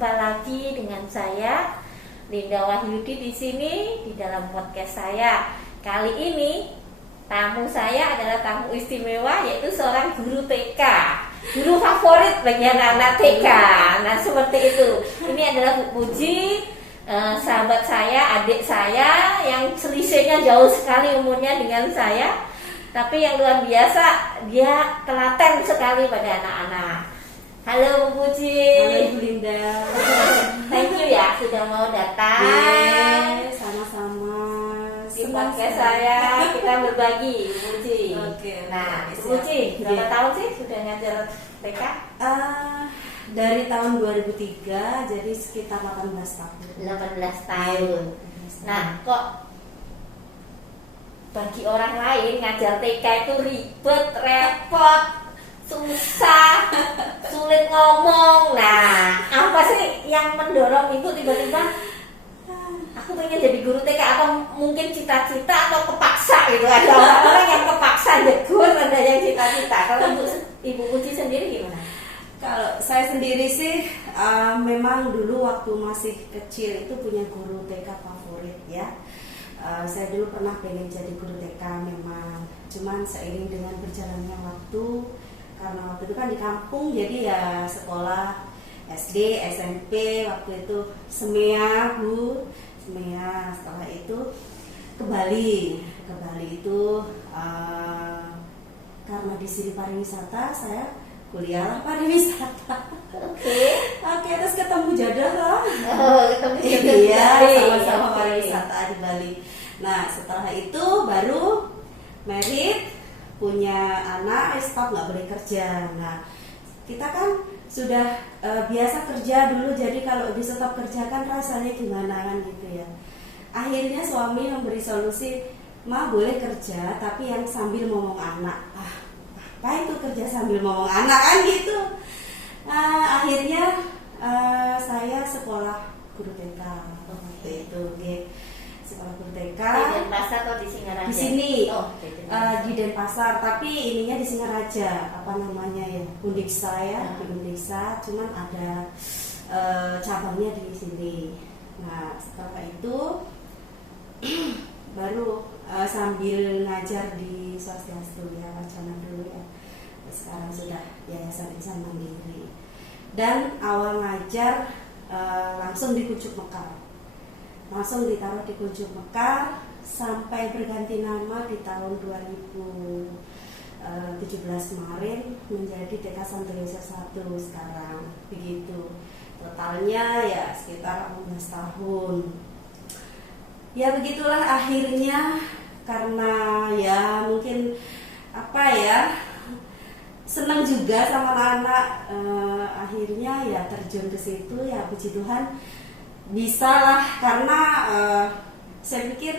Jumpa lagi dengan saya Linda Wahyudi di sini di dalam podcast saya. Kali ini tamu saya adalah tamu istimewa, yaitu seorang guru TK, guru favorit bagi anak-anak TK. Nah, seperti itu. Ini adalah Bu Puji, sahabat saya, adik saya yang selisihnya jauh sekali umurnya dengan saya. Tapi yang luar biasa, dia telaten sekali pada anak-anak. Halo Bu Puji. Halo Bu Linda. Thank you ya sudah mau datang. Sama-sama. Di podcast saya kita berbagi, Bu Puji. Oke. Nah, Bu Puji, berapa tahun sih sudah ngajar TK? Dari tahun 2003, jadi sekitar 18 tahun. 18 tahun. Nah, kok bagi orang lain ngajar TK itu ribet, repot, susah, sulit ngomong. Nah, apa sih yang mendorong itu tiba-tiba aku pengen jadi guru TK? Apa mungkin cita-cita atau kepaksa gitu? Ada orang-orang yang kepaksa jegur, ada yang cita-cita. Kalau Ibu Puji sendiri gimana? Kalau saya sendiri sih memang dulu waktu masih kecil itu punya guru TK favorit ya. Saya dulu pernah pengen jadi guru TK memang, cuman seiring dengan berjalannya waktu, karena waktu itu kan di kampung, jadi ya sekolah SD, SMP, waktu itu SMEA Bu, SMEA. Setelah itu ke Bali itu karena di sini pariwisata, saya kuliah pariwisata. Oke, terus ketemu jodoh loh. Iya, sama-sama pariwisata di Bali. Nah, setelah itu baru married, punya anak, stop nggak boleh kerja. Nah, kita kan sudah biasa kerja dulu, jadi kalau di stop kerja kan rasanya gimana kan gitu ya. Akhirnya suami memberi solusi, Ma boleh kerja tapi yang sambil ngomong anak. Apa itu kerja sambil ngomong anak kan gitu. Akhirnya saya sekolah guru TK waktu itu, sekolah guru TK di Denpasar atau di Singaraja? di sini. Di Denpasar, tapi ininya di Singaraja, apa namanya ya, Undiksa ya, di Undiksa, cuman ada cabangnya di sini. Nah, setelah itu baru sambil ngajar di Swastiastu ya, wacana dulu ya. Sekarang sudah Yayasan Insan Mandiri. Dan awal ngajar langsung di Kuncuk Mekar. Langsung ditaruh di Kuncuk Mekar sampai berganti nama di tahun 2017 kemarin menjadi TK Santo Yosef 1 sekarang. Begitu. Totalnya ya sekitar 18 tahun. Ya begitulah akhirnya, karena ya mungkin apa ya, senang juga sama anak-anak, akhirnya ya terjun ke situ. Ya puji Tuhan bisa lah, karena saya pikir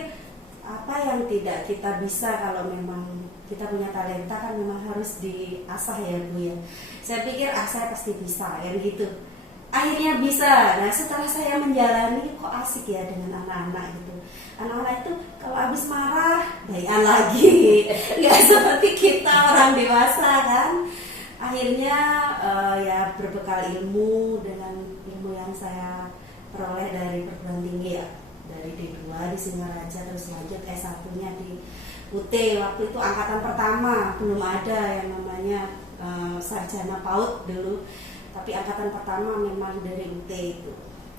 apa yang tidak kita bisa, kalau memang kita punya talenta kan memang harus diasah ya Bu ya. Saya pikir saya pasti bisa ya gitu. Akhirnya bisa. Nah, setelah saya menjalani, kok asik ya dengan anak-anak gitu. Anak-anak itu kalau habis marah bayan lagi, nggak seperti kita orang dewasa kan. Akhirnya ya berbekal ilmu, dengan ilmu yang saya peroleh dari perguruan tinggi ya, dari D2 di Singaraja, terus lanjut S1-nya di UT. Waktu itu angkatan pertama, belum ada yang namanya sarjana PAUD dulu, tapi angkatan pertama memang dari UT itu.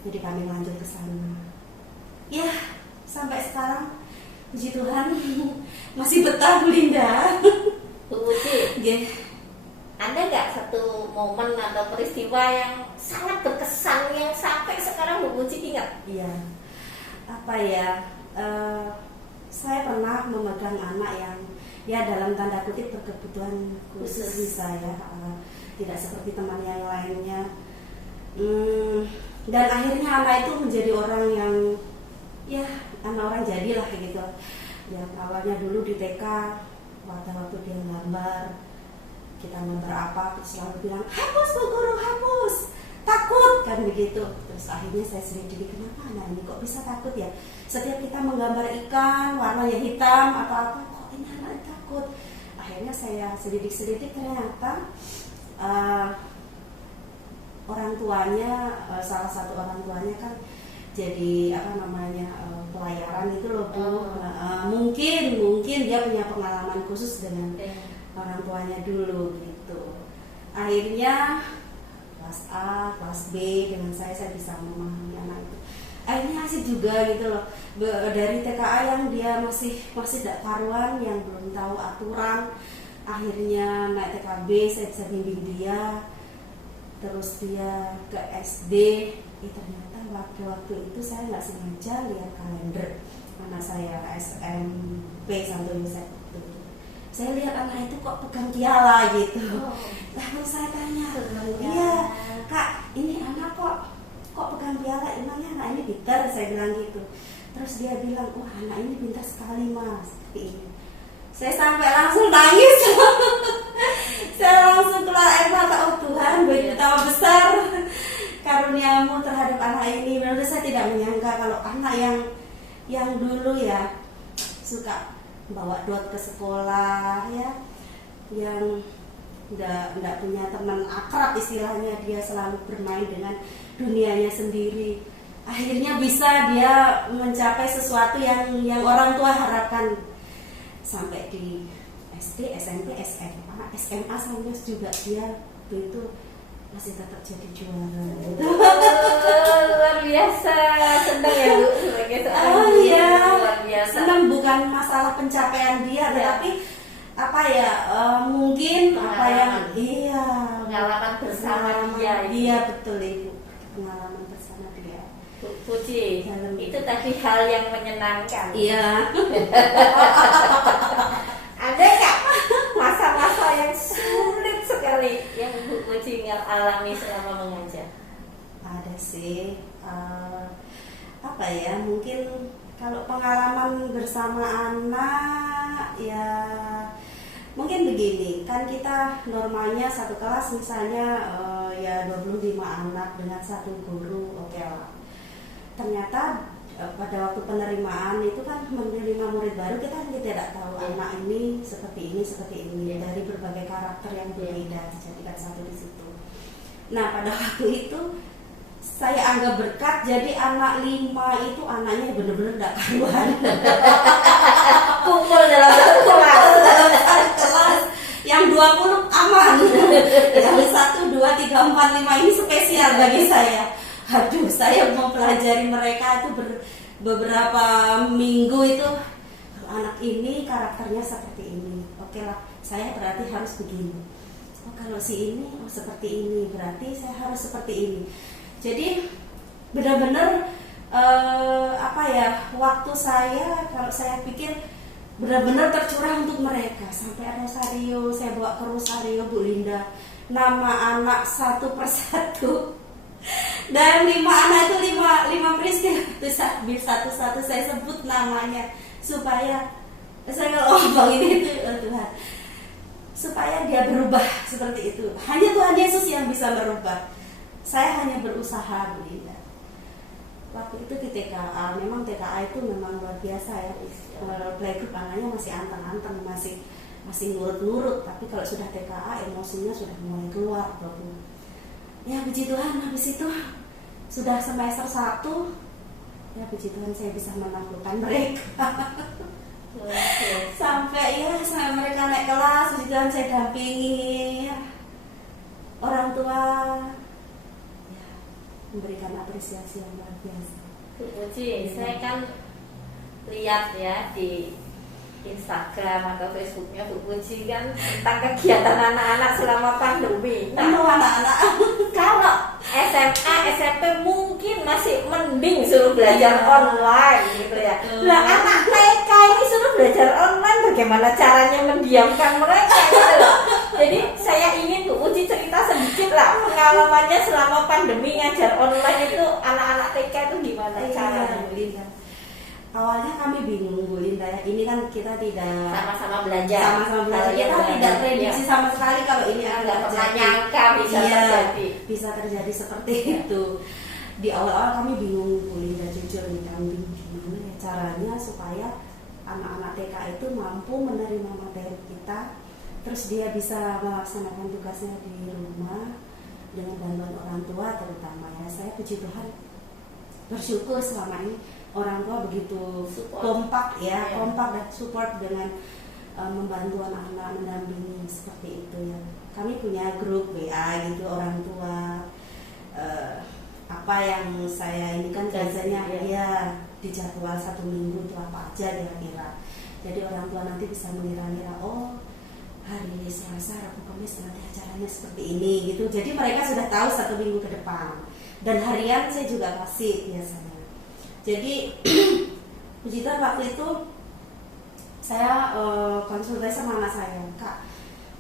Jadi kami lanjut ke sana. Ya, sampai sekarang puji Tuhan masih betah Bu Linda. Bu Puji, ada nggak satu momen atau peristiwa yang sangat berkesan yang sampai sekarang Bu Puji ingat? Iya, apa ya, saya pernah memegang anak yang ya dalam tanda kutip berkebutuhan khusus bisa ya, tidak seperti teman yang lainnya. Dan akhirnya anak itu menjadi orang yang ya anak orang jadilah gitu. Yang awalnya dulu di TK, waktu dia gambar, kita gambar apa, selalu bilang hapus Bu Guru, hapus, takut kan begitu. Terus akhirnya saya selidiki, kenapa anak ini kok bisa takut ya? Setiap kita menggambar ikan warnanya hitam atau apa, kok ini anak takut? Akhirnya saya selidik ternyata orang tuanya, salah satu orang tuanya kan jadi pelayaran itu loh Bu. Mungkin dia punya pengalaman khusus dengan orang tuanya dulu gitu. Akhirnya kelas A, kelas B dengan saya bisa memahami anak itu. Akhirnya asik juga gitu loh. Dari TKA yang dia masih tidak karuan, yang belum tahu aturan, akhirnya naik TKB saya bisa bimbing dia. Terus dia ke SD, ternyata waktu itu saya nggak sengaja lihat kalender anak saya SMP Santo Yosef itu. Saya lihat anak itu kok pegang piala gitu. Lalu saya tanya, iya Kak, ini anak kok pegang piala, emangnya anak ini pintar? Saya bilang gitu. Terus dia bilang, wah anak ini pintar sekali Mas. Seperti ini. Saya sampai langsung nangis. Saya langsung keluar air mata. Oh Tuhan, betapa besar karuniamu terhadap anak ini. Menurut saya tidak menyangka kalau anak yang dulu ya suka bawa dot ke sekolah ya, yang nggak punya teman akrab istilahnya, dia selalu bermain dengan dunianya sendiri. Akhirnya bisa dia mencapai sesuatu yang orang tua harapkan, sampai di SD, SMP, SMA sampai juga dia itu masih tetap jadi juara. Luar biasa, senang ya Bu sebagai seorang guru. Iya, luar biasa. Senang bukan masalah pencapaian dia, tetapi mungkin pengalaman bersama dia. Iya betul Ibu, pengalaman bersama dia. Bu Puji, itu tadi hal yang menyenangkan. Iya. Ada nggak masa-masa yang sulit sekali yang Bu Puji alami selama mengajar? Ada sih. Mungkin kalau pengalaman bersama anak ya mungkin begini, kan kita normalnya satu kelas misalnya 25 anak dengan satu guru, oke lah. Ternyata pada waktu penerimaan itu kan menerima murid baru, kita tidak tahu anak ini seperti ini dari berbagai karakter yang berbeda, dijadikan satu di situ. Nah pada waktu itu saya anggap berkat, jadi anak 5 itu anaknya benar-benar tidak karuan. Kumpul dalam satu kelas. Yang 20 aman. Yang 1, 2, 3, 4, 5 ini spesial bagi saya. Aduh, saya mempelajari mereka itu beberapa minggu itu. Anak ini karakternya seperti ini. Oke lah, saya berarti harus begini. Oh, kalau si ini seperti ini, berarti saya harus seperti ini. Jadi benar-benar waktu saya, kalau saya pikir benar-benar tercurah untuk mereka. Sampai rosario, saya bawa ke rosario Bu Linda, nama anak satu persatu. Dan 5 anak itu 5 miskin itu satu-satu saya sebut namanya, supaya saya ngomong ini Tuhan, supaya dia berubah seperti itu. Hanya Tuhan Yesus yang bisa merubah. Saya hanya berusaha Bu Linda. Waktu itu di TKA, memang TKA itu memang luar biasa ya. Playgroup anaknya masih anteng-anteng, masih nurut-nurut. Tapi kalau sudah TKA, emosinya sudah mulai keluar. Ya puji Tuhan, habis itu sudah semester 1, ya puji Tuhan saya bisa menaklukkan mereka. Sampai mereka naik kelas, puji Tuhan saya dampingi ya. Orang tua ya, memberikan apresiasi yang luar biasa. Bu Puji, saya kan lihat ya di Instagram atau Facebooknya Bu Puji kan tentang kegiatan anak-anak selama pandemi. Anak-anak kalau SMA, SMP mungkin masih mending suruh belajar online gitu ya. Lah anak TK ini suruh belajar online, bagaimana caranya mendiamkan mereka gitu loh. Jadi saya ingin Bu Puji cerita sedikit lah pengalamannya selama pandemi ngajar online itu anak-anak TK itu gimana caranya? Awalnya kami bingung Bu Linda ya, ini kan kita tidak sama-sama belajar, kita tidak prediksi sama sekali kalau ini akan nyangka bisa terjadi seperti itu. Di awal-awal kami bingung Bu Linda, jujur nih, kami bingung gimana ya caranya supaya anak-anak TK itu mampu menerima materi kita, terus dia bisa melaksanakan tugasnya di rumah, dengan bantuan orang tua terutama ya. Saya puji Tuhan bersyukur selama ini orang tua begitu kompak ya, kompak dan support dengan membantu anak-anak, mendampingi seperti itu ya. Kami punya grup WA gitu orang tua, apa yang saya ini kan biasanya ya dijadwal 1 minggu itu apa aja kira-kira. Jadi orang tua nanti bisa mengira-ngira, oh hari Selasa, Rabu, Kamis nanti acaranya seperti ini gitu. Jadi mereka sudah tahu 1 minggu ke depan. Dan harian saya juga kasih biasanya. Jadi puji Tuhan waktu itu saya konsultasi sama anak saya, Kak,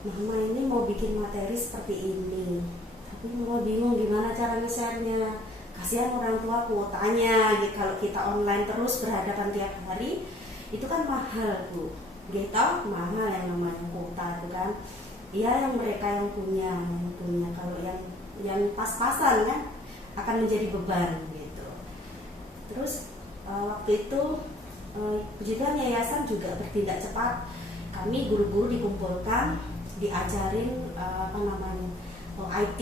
Mama ini mau bikin materi seperti ini, tapi mau bingung gimana cara nge-share-nya. Kasihan orang tua kuotanya, gitu. Kalau kita online terus berhadapan tiap hari, itu kan mahal Bu. Kita mahal yang namanya kuota itu kan. Iya yang mereka yang punya. Kalau yang pas-pasan kan akan menjadi beban gitu. Terus waktu itu puji Tuhan yayasan juga bertindak cepat. Kami guru-guru dikumpulkan, diajarin IT,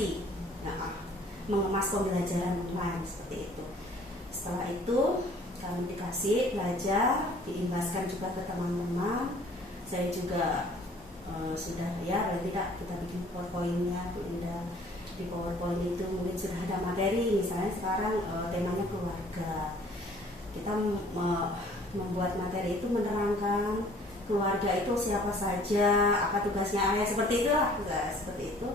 mengemas pembelajaran online seperti itu. Setelah itu kami dikasih belajar, diimbaskan juga ke teman-teman. Saya juga sudah ya, berarti tidak kita bikin PowerPoint-nya, Bu Indah. Di PowerPoint itu mungkin sudah ada materi, misalnya sekarang temanya keluarga. Kita membuat materi itu menerangkan keluarga itu siapa saja, apa tugasnya ayah, seperti itulah, seperti itu.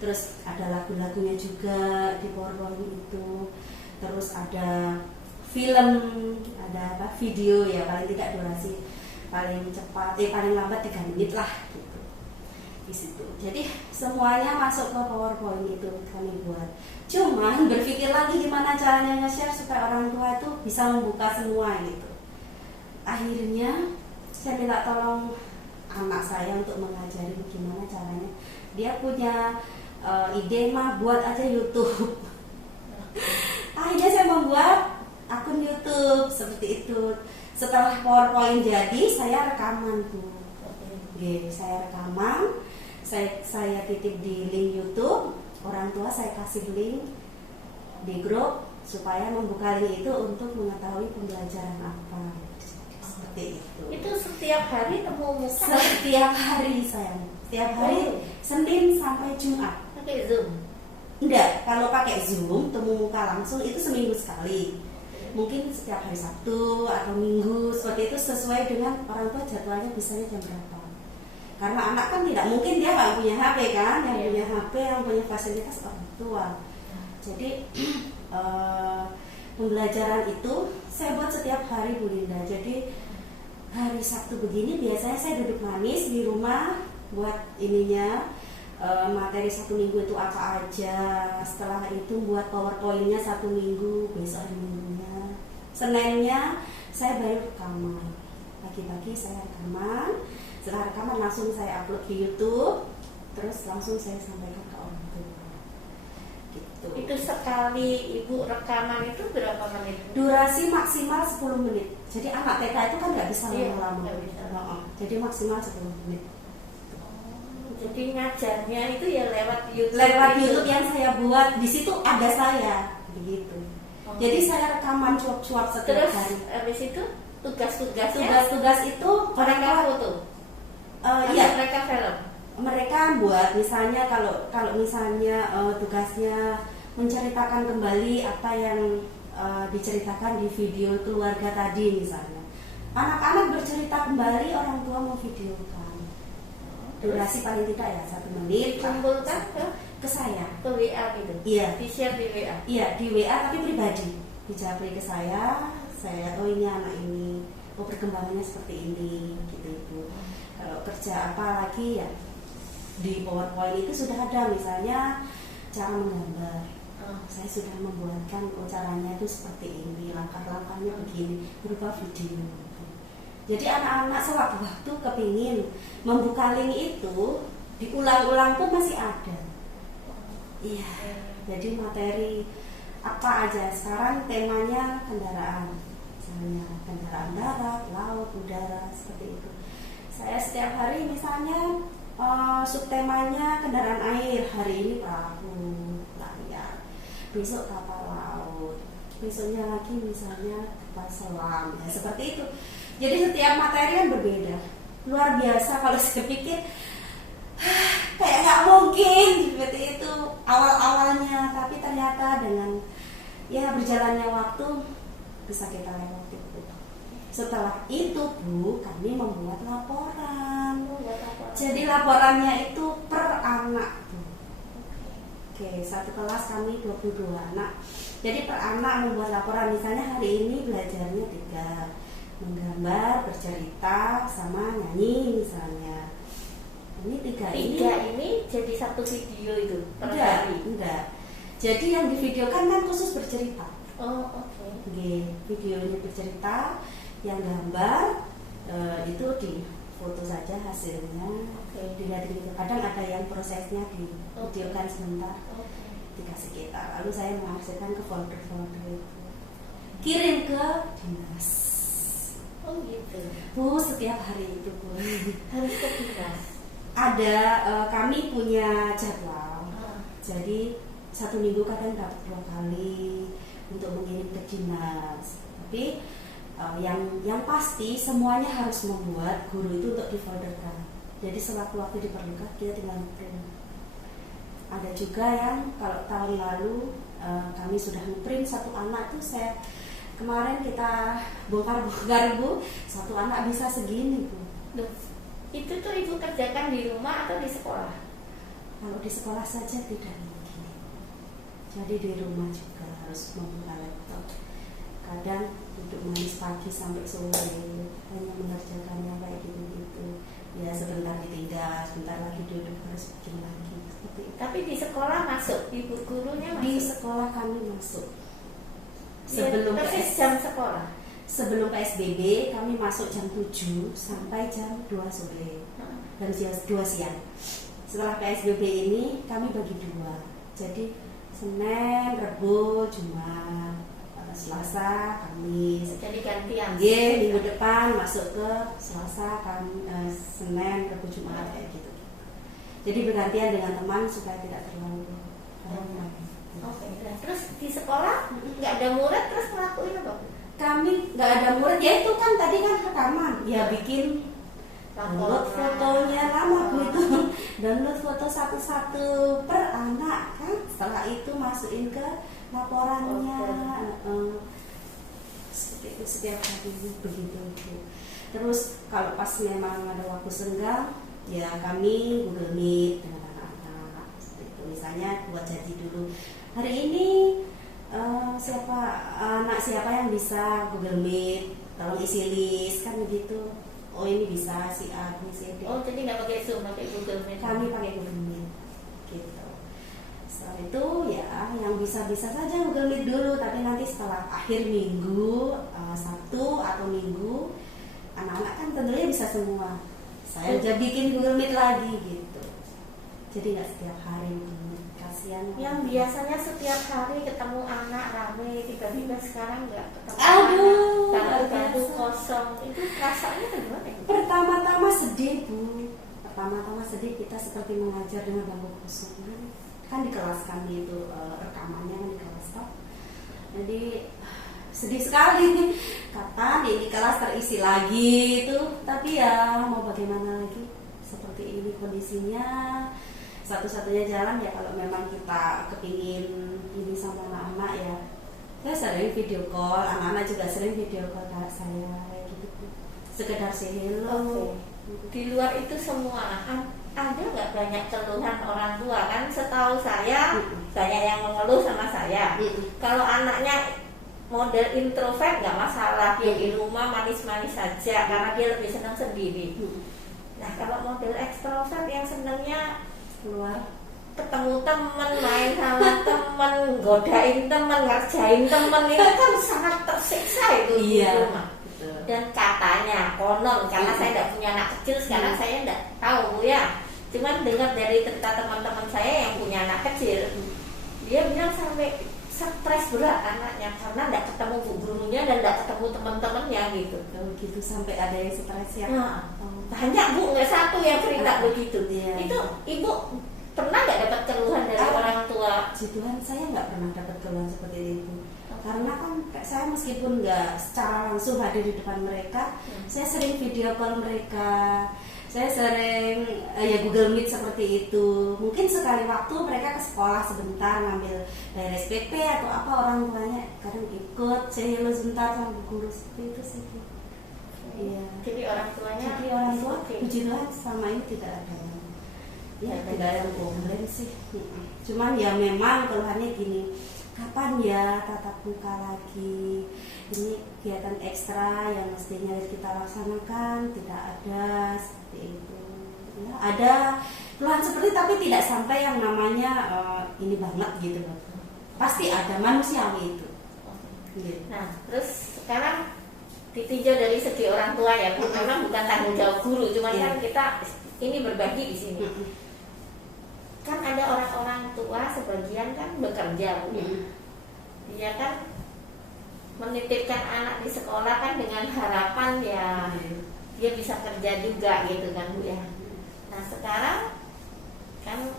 Terus ada lagu-lagunya juga di PowerPoint itu. Terus ada film, ada video ya, paling tidak durasi paling cepat, paling lambat 3 menit lah gitu di situ. Jadi semuanya masuk ke PowerPoint itu kami buat. Cuman berpikir lagi gimana caranya nge-share supaya orang tua itu bisa membuka semua gitu. Akhirnya saya minta tolong anak saya untuk mengajari gimana caranya. Dia punya ide mah buat aja YouTube. Akhirnya saya membuat akun YouTube seperti itu. Setelah PowerPoint jadi, saya rekaman Bu. Saya rekaman, saya titip di link YouTube. Orang tua saya kasih link di grup supaya membuka link itu untuk mengetahui pembelajaran apa. Seperti itu. Itu setiap hari temu muka? Setiap hari sayang. Setiap hari Senin sampai Jumat. Pakai Zoom? Enggak, kalau pakai Zoom temu muka langsung itu seminggu sekali. Mungkin setiap hari Sabtu atau Minggu, seperti itu sesuai dengan orang tua jadwalnya bisanya jam berapa. Karena anak kan tidak mungkin dia nggak punya HP kan, yang punya HP, yang punya fasilitas orang tua. Jadi pembelajaran itu saya buat setiap hari Bu Linda. Jadi hari Sabtu begini biasanya saya duduk manis di rumah buat ininya materi 1 minggu itu apa aja. Setelah itu buat PowerPoint-nya 1 minggu, besok hari Minggunya. Seninnya saya baru rekaman. Pagi-pagi saya rekaman. Setelah rekaman langsung saya upload di YouTube, terus langsung saya sampaikan ke orang tua. Gitu. Itu sekali Ibu rekaman itu berapa menit? Durasi maksimal 10 menit. Jadi anak TK itu kan nggak bisa lama-lama. Jadi maksimal 10 menit. Jadi ngajarnya itu ya lewat YouTube. Lewat YouTube yang saya buat, di situ ada saya, begitu. Jadi saya rekaman cuap-cuap setiap Terus, hari. habis itu tugas-tugasnya? Tugas-tugas itu mereka foto. Iya, mereka film. Mereka buat misalnya kalau misalnya tugasnya menceritakan kembali apa yang diceritakan di video keluarga tadi misalnya. Anak-anak bercerita kembali, orang tua mau videokan. Durasi paling tidak ya 1 menit. Kumpulkan ke saya. Ke WA gitu. Iya. Di share di WA. Iya di WA tapi pribadi. Dijabri ke saya. Oh ini anak ini. Oh perkembangannya seperti ini gitu Ibu. Kalau kerja apa lagi ya di PowerPoint itu sudah ada misalnya cara menggambar. Saya sudah membuatkan caranya itu seperti ini, langkah-langkahnya begini berupa video. Jadi anak-anak sewaktu-waktu kepingin membuka link itu diulang-ulang pun masih ada. Iya. Jadi materi apa aja sekarang temanya kendaraan, misalnya kendaraan darat, laut, udara seperti itu. Saya setiap hari misalnya subtemanya kendaraan air, hari ini perahu besok kapal laut, besoknya lagi misalnya kapal selam, ya seperti itu. Jadi setiap materi kan berbeda. Luar biasa kalau saya pikir kayak nggak mungkin seperti itu awal-awalnya, tapi ternyata dengan ya berjalannya waktu bisa kita lewati. Setelah itu Bu, kami membuat laporan. Jadi laporannya itu per anak Bu. Oke, satu kelas kami 22 anak. Jadi per anak membuat laporan. Misalnya hari ini belajarnya 3, menggambar, bercerita, sama nyanyi misalnya. Ini 3 ini jadi satu video itu per hari? Enggak. Jadi yang divideokan kan khusus bercerita. Oh, oke. Videonya bercerita, yang gambar itu di foto saja hasilnya. Dilihat gitu. Kadang ada yang prosesnya divideokan sebentar, dikasih kita. Lalu saya menghasilkan ke folder-folder itu, kirim ke dinas. Oh gitu. Bu, setiap hari itu Bu Harus ke dinas. Ada kami punya jadwal. Jadi 1 minggu kadang dapat 2 kali untuk mengirim ke dinas. Tapi yang pasti semuanya harus membuat guru itu untuk difolderkan. Jadi sewaktu-waktu diperlukan kita tinggal print. Ada juga yang kalau tahun lalu kami sudah ngeprint 1 anak tuh kemarin kita bongkar-bongkar Bu, 1 anak bisa segini Bu. Loh, itu tuh Ibu kerjakan di rumah atau di sekolah? Kalau di sekolah saja tidak mungkin. Jadi di rumah juga harus membuka laptop. Kadang duduk manis pagi sampai sore, hanya mengerjakannya kayak gitu-gitu. Ya sebentar ditinggal, sebentar lagi duduk harus bikin lagi. Seperti itu. Tapi di sekolah masuk, ibu gurunya masuk? Di sekolah kami masuk. Sebelum PSBB kami masuk jam 7 sampai jam 2 sore dan jam 2 siang. Setelah PSBB ini kami bagi 2. Jadi Senin, Rabu, Jumat, Selasa, Kamis. Jadi gantian. Minggu depan masuk ke Selasa, Senin, Rabu, Jumat kayak gitu. Jadi bergantian dengan teman supaya tidak terlalu ramai. Oke. Terus di sekolah nggak ada murid, terus ngelakuin apa? Kami nggak ada murid, ya itu kan tadi kan rekaman. Ya bikin download fotonya lama Bu itu. Download foto satu-satu per anak kan. Setelah itu masukin ke laporannya. Seperti itu setiap hari begitu. Terus kalau pas memang ada waktu senggang, ya kami Google Meet dengan anak-anak. Seperti itu. Misalnya buat janji dulu. Hari ini siapa yang bisa Google Meet, tolong isi list kan begitu. Oh ini bisa si A, ini si D. Oh jadi nggak pakai Zoom, pakai Google Meet? Kami pakai Google Meet gitu. Setelah itu ya yang bisa-bisa saja Google Meet dulu. Tapi nanti setelah akhir minggu, Sabtu atau Minggu, anak-anak kan tentunya bisa semua. Saya udah bikin Google Meet lagi gitu. Jadi nggak setiap hari Google Meet. Kasihan. Yang biasanya setiap hari ketemu anak rame, tiba-tiba sekarang nggak ketemu. Aduh, bangku kosong. Itu rasanya gimana? Pertama-tama sedih Bu. Pertama-tama sedih, kita seperti mengajar dengan bangku kosong kan di kelas kami itu rekamannya kan di kelas top. Jadi sedih sekali. Kapan ini kelas terisi lagi itu? Tapi ya mau bagaimana lagi? Seperti ini kondisinya. Satu-satunya jalan ya kalau memang kita kepingin ini sama anak-anak ya. Saya sering video call, anak-anak juga sering video call ke saya kayak gitu. Sekedar say hello. Di luar itu semua ada nggak banyak keluhan orang tua? Kan setahu saya banyak yang mengeluh sama saya. Kalau anaknya model introvert nggak masalah, dia di rumah manis-manis saja karena dia lebih senang sendiri. Nah kalau model ekstrovert yang senangnya keluar, ketemu teman, main sama teman, godain teman, ngerjain teman, itu kan sangat tersiksa itu di rumah. Dan katanya konon, karena saya tidak punya anak kecil sekarang, saya tidak tahu ya. Cuman dengar dari cerita teman-teman saya yang punya anak kecil, dia bilang sampai stres berat anaknya karena tidak ketemu bu gurunya dan tidak ketemu teman-temannya gitu. Gitu sampai ada yang stres ya. Banyak Bu, nggak satu yang cerita begitu. Itu Ibu pernah nggak dapat keluhan dari orang tua puji Tuhan saya nggak pernah dapat keluhan seperti itu. Karena kan saya meskipun nggak secara langsung hadir di depan mereka, saya sering video call mereka, saya sering ya Google Meet seperti itu. Mungkin sekali waktu mereka ke sekolah sebentar ngambil bayar SPP atau apa, orang tuanya kadang ikut, saya hello sebentar sama bu guru, seperti itu sih. Iya. Jadi orang tua puji Tuhan selama ini tidak ada tidak ada komplain sih. Cuman ya memang keluhannya gini, kapan ya tatap muka lagi, ini kegiatan ekstra yang mestinya kita laksanakan tidak ada, seperti itu ya. Ada keluhan seperti, tapi tidak sampai yang namanya ini banget gitu loh, pasti ada, manusiawi itu gitu. Nah terus sekarang ditinjau dari segi orang tua ya Bu, memang bukan tanggung jawab guru, cuman kan kita ini berbagi di sini. Kan ada orang-orang tua sebagian kan bekerja Bu, dia kan menitipkan anak di sekolah kan dengan harapan ya dia bisa kerja juga gitu kan Bu ya. Nah sekarang kan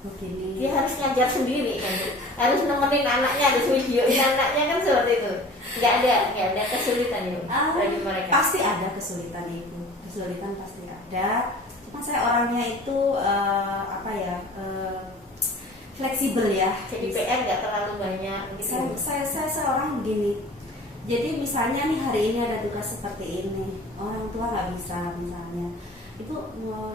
begini, dia harus ngajar sendiri kan Bu, harus nemenin anaknya, harus videoin anaknya kan, seperti itu. Nggak ada kesulitan ya bagi mereka? Pasti ada kesulitan Ibu, kesulitan pasti ada. Cuma saya orangnya itu fleksibel ya. Jadi PR nggak terlalu banyak gitu. Saya seorang begini. Jadi misalnya nih hari ini ada tugas seperti ini, orang tua nggak bisa misalnya, Ibu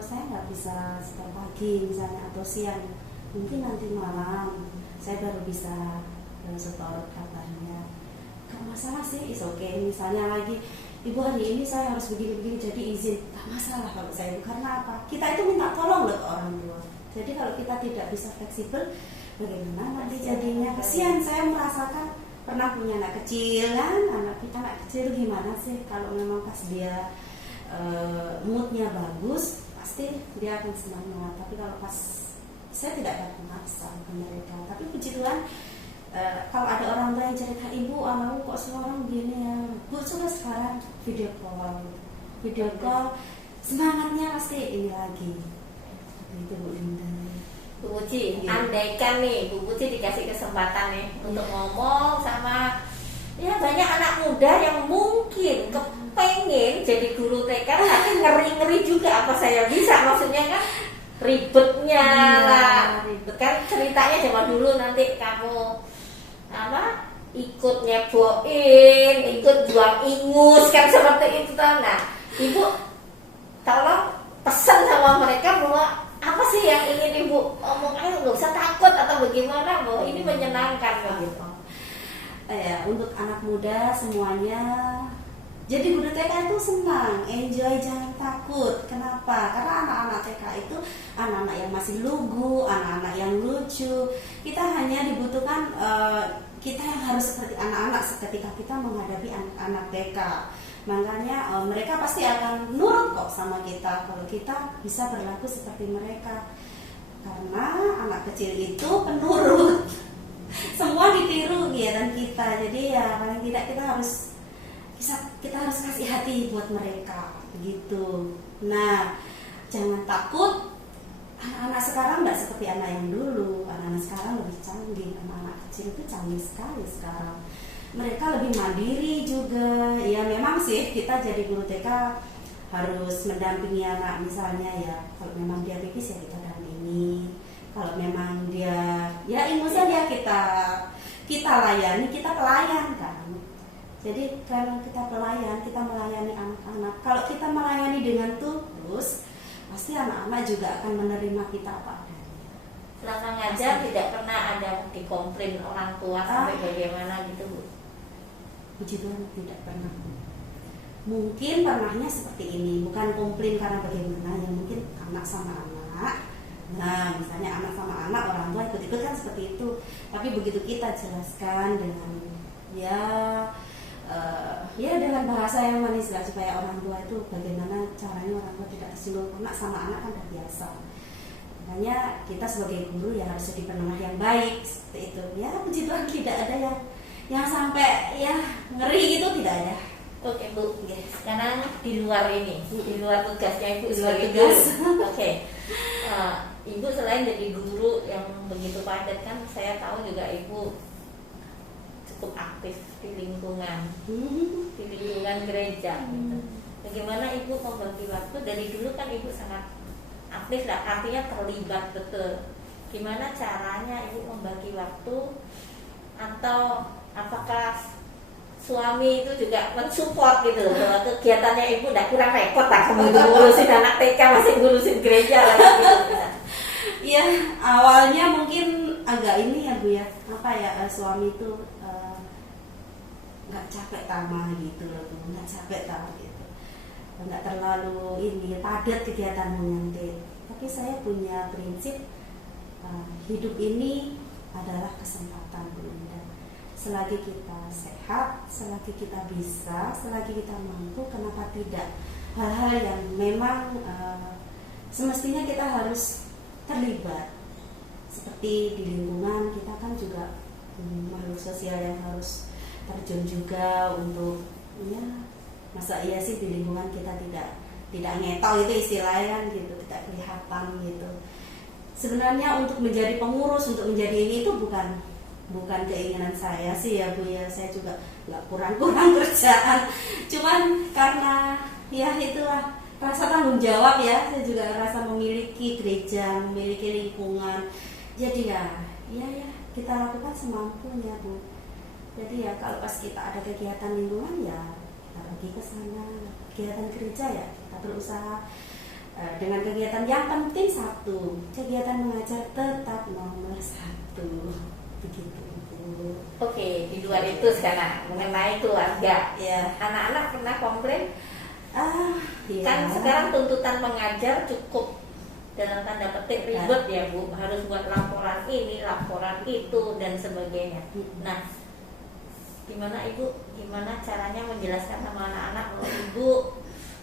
saya nggak bisa setelah pagi misalnya atau siang, mungkin nanti malam saya baru bisa setor kabarnya. Gak masalah sih, is okay. Misalnya lagi, Ibu hari ini saya harus begini-begini, jadi izin. Gak masalah kalau saya, karena apa? Kita itu minta tolong loh ke orang tua. Jadi kalau kita tidak bisa fleksibel, bagaimana nanti jadinya? Kasihan, saya merasakan pernah punya anak kecil kan, anak kecil gimana sih kalau memang pas dia moodnya bagus, pasti dia akan senang banget. Tapi kalau pas saya tidak akan memaksa ke mereka. Tapi puji Tuhan, kalau ada orang tua yang cerita, Ibu anakku kok semua orang begini ya, Bu coba sekarang video call, semangatnya pasti ini lagi. Itu Bu Linda. Bu Puji, andaikan nih Bu Puji dikasih kesempatan nih untuk ngomong sama ya banyak anak muda yang mungkin kepengen jadi guru TK, tapi ngeri-ngeri juga apa saya bisa, maksudnya kan ribetnya lah, kan ceritanya zaman dulu nanti kamu ikut nyeboin, ikut buang ingus kan, seperti itu kan. Nah Ibu tolong pesan sama mereka bahwa apa sih yang ingin Ibu omongin, nggak usah takut atau bagaimana, bahwa ini menyenangkan gitu. Ya, untuk anak muda semuanya, jadi guru TK itu senang, enjoy, jangan takut. Kenapa? Karena anak-anak TK itu anak-anak yang masih lugu, anak-anak yang lucu. Kita hanya dibutuhkan kita yang harus seperti anak-anak ketika kita menghadapi anak-anak TK. Makanya mereka pasti akan nurut kok sama kita kalau kita bisa berlaku seperti mereka. Karena anak kecil itu penurut. Semua ditiru kegiatan kita. Jadi ya paling tidak kita harus kasih hati buat mereka begitu. Nah, jangan takut. Anak-anak sekarang nggak seperti anak yang dulu. Anak-anak sekarang lebih canggih. Anak-anak kecil itu canggih sekali sekarang. Mereka lebih mandiri juga. Ya memang sih kita jadi guru TK harus mendampingi anak, misalnya ya kalau memang dia pipis ya kita dampingi. Kalau memang dia ya ingusan ya kita layani, kita pelayan kan. Jadi kalau kita pelayan, kita melayani anak-anak. Kalau kita melayani dengan tulus, pasti anak-anak juga akan menerima kita apa adanya. Selama ngajar tidak pernah ada dikomplain orang tua sampai bagaimana gitu Bu? Puji Tuhan tidak pernah. Mungkin pernahnya seperti ini, bukan komplain karena bagaimana, yang mungkin anak sama anak. Nah, misalnya anak sama anak, orang tua ikut-ikut kan seperti itu. Tapi begitu kita jelaskan dengan dengan bahasa yang manis lah, supaya orang tua itu bagaimana caranya orang tua tidak tersinggung. Anak sama anak kan udah biasa. Makanya kita sebagai guru ya harus jadi penengah yang baik seperti itu. Ya puji Tuhan tidak ada yang sampai ya ngeri gitu, tidak ada. Oke Bu, sekarang di luar ini, di luar tugasnya Ibu sebagai guru. tugas. Oke. Ibu selain jadi guru yang begitu padat kan, saya tahu juga ibu cukup aktif di lingkungan gereja gitu. Bagaimana ibu membagi waktu? Dari dulu kan ibu sangat aktif lah, artinya terlibat betul. Gimana caranya ibu membagi waktu, atau apakah suami itu juga mensupport gitu bahwa kegiatannya ibu udah kurang repot lah, kamu itu ngurusin anak TK masih ngurusin gereja lah gitu. Iya, awalnya mungkin agak ini ya Bu ya, apa ya, suami itu nggak capek tama gitu loh Bu, nggak capek tama gitu, nggak terlalu ini padat kegiatanmu nanti. Tapi saya punya prinsip, hidup ini adalah kesempatan Bu Linda. Selagi kita sehat, selagi kita bisa, selagi kita mampu, kenapa tidak? Hal-hal yang memang semestinya kita harus terlibat. Seperti di lingkungan, kita kan juga makhluk sosial yang harus terjun juga untuk, ya masa iya sih di lingkungan kita tidak ngetol itu istilahnya kan gitu, tidak kelihatan gitu. Sebenarnya untuk menjadi pengurus, untuk menjadi ini itu bukan keinginan saya sih ya Bu ya, saya juga nggak kurang kerjaan, cuman karena ya itulah rasa tanggung jawab ya, saya juga rasa memiliki gereja, memiliki lingkungan, jadi ya kita lakukan semampunya Bu. Jadi ya kalau pas kita ada kegiatan lingkungan ya kita pergi ke sana, kegiatan gereja ya kita berusaha dengan kegiatan yang penting satu, kegiatan mengajar tetap nomor satu. Begitu Bu. Oke, di luar itu sekarang mengenai keluarga, Ya. anak-anak pernah komplain Ya. kan sekarang tuntutan mengajar cukup dalam tanda petik ribet ya Bu, harus buat laporan ini, laporan itu dan sebagainya. Nah, gimana caranya menjelaskan sama anak-anak bahwa ibu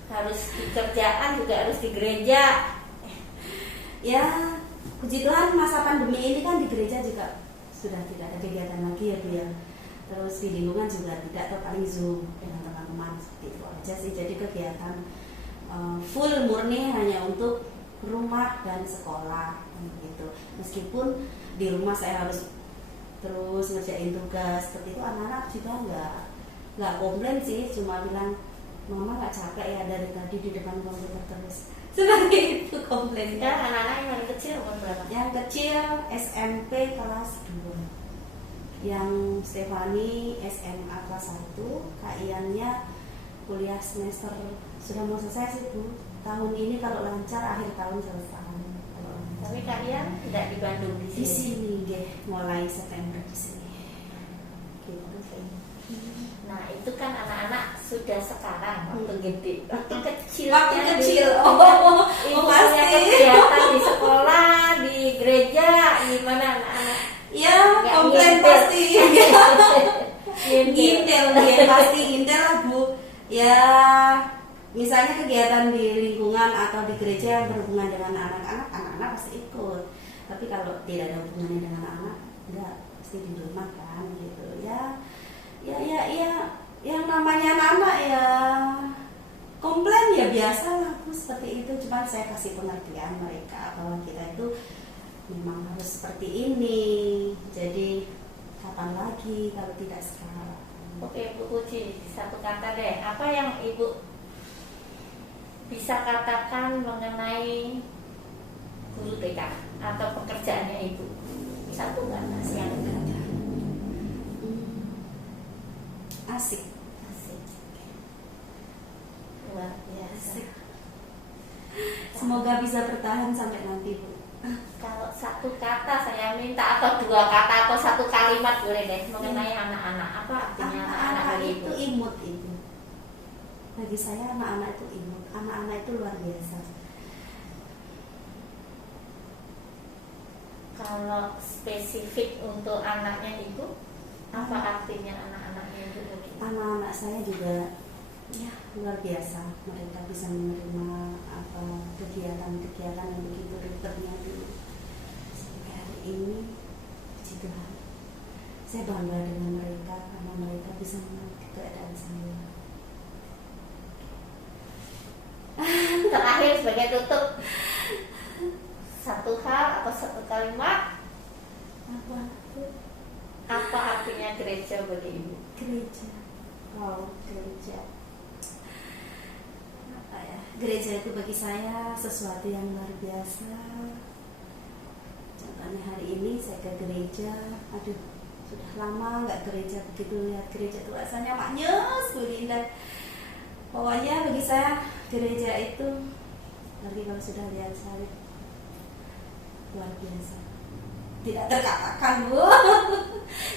harus di kerjaan juga harus di gereja? Ya, puji Tuhan masa pandemi ini kan di gereja juga sudah tidak ada kegiatan lagi ya Bu ya. Terus di lingkungan juga tidak, atau paling Zoom dengan teman-teman, seperti itu aja sih. Jadi kegiatan full murni hanya untuk rumah dan sekolah gitu. Meskipun di rumah saya harus terus ngerjain tugas seperti itu, anak-anak juga nggak komplain sih, cuma bilang mama nggak capek ya dari tadi di depan komputer terus, seperti itu komplainnya. Dan anak-anak yang paling kecil umur berapa? Yang kecil SMP kelas 2, yang Stefani SMA kelas 1, Kak Iannya kuliah semester sudah mau selesai sih Bu, tahun ini kalau lancar akhir tahun selesai. Tapi kalian tidak di Bandung di Di sini? sini mulai September di sini. Gitu. Nah itu kan anak-anak sudah sekarang waktu gede, waktu kecil. Waktu kecil, ibu pasti. punya kegiatan di sekolah, di gereja, gimana anak-anak? Ya, Nggak komplain ngintil. pasti. Ngintil. Pasti ngintil lah Bu. Ya, misalnya kegiatan di lingkungan atau di gereja yang berhubungan dengan anak-anak pasti ikut. Tapi kalau tidak ada hubungannya dengan anak, enggak, pasti di rumah kan gitu. Ya, yang namanya anak ya komplain ya biasa lah Bu, seperti itu. Cuma saya kasih pengertian mereka bahwa kita itu memang harus seperti ini. Jadi kapan lagi kalau tidak sekarang? Oke Bu Puji, satu kata deh, apa yang ibu bisa katakan mengenai guru TK atau pekerjaannya ibu? Satu kata yang kata. Asik. Luar biasa. Semoga bisa bertahan sampai nanti Bu. Kalau satu kata saya minta, atau dua kata atau satu kalimat boleh deh, mengenai anak-anak. Apa artinya anak-anak Anak-anak bagi itu ibu? imut Ibu. Bagi saya anak-anak itu imut. Anak-anak itu luar biasa. Kalau spesifik untuk anaknya ibu, apa artinya anak-anaknya ibu? Anak-anak saya juga ya luar biasa. Mereka bisa menerima apa kegiatan-kegiatan yang begitu ribetnya dulu. Sampai hari ini, puji Tuhan, saya bangga dengan mereka karena mereka bisa mengerti keadaan saya. Terakhir sebagai tutup, satu hal atau satu kalimat, Apa? apa artinya gereja bagi Ibu? Gereja. Oh, gereja. Apa ya? Gereja itu bagi saya sesuatu yang luar biasa. Contohnya hari ini saya ke gereja, aduh, sudah lama nggak gereja, begitu lihat gereja itu rasanya maknyus, Bu Linda. Pokoknya bagi saya gereja itu, lagi kalau sudah lihat salib, luar biasa. Tidak terkatakan, Bu.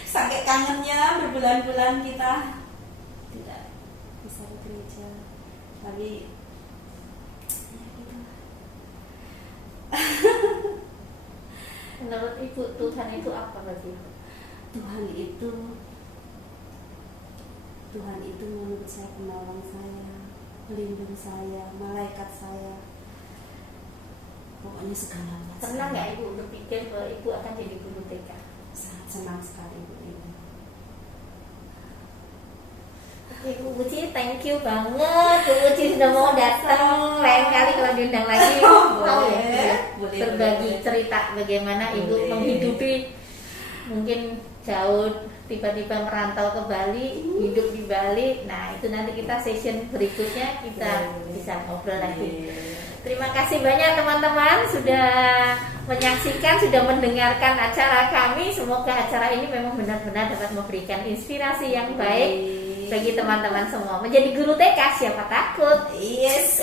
Sampai kangennya berbulan-bulan kita tidak bisa ke gereja. Tapi ya gitu. Menurut Ibu, Tuhan itu apa bagi Ibu? Tuhan itu menurut saya penolong saya, pelindung saya, malaikat saya. Pokoknya segala macam. Pernah nggak Ibu berpikir bahwa Ibu akan jadi guru TK? Sangat senang sekali, Bu Linda. Ibu Uci, thank you banget. Ibu Uci sudah mau datang. Lain kali kalau diundang lagi, mau ya Boleh, berbagi boleh. cerita bagaimana Ibu Boleh. menghidupi, mungkin jauh tiba-tiba merantau ke Bali, hidup di Bali. Nah, itu nanti kita session berikutnya kita Boleh. bisa ngobrol lagi. Boleh. Terima kasih banyak teman-teman sudah menyaksikan, sudah mendengarkan acara kami. Semoga acara ini memang benar-benar dapat memberikan inspirasi yang baik bagi teman-teman semua. Menjadi guru TK siapa takut? Yes.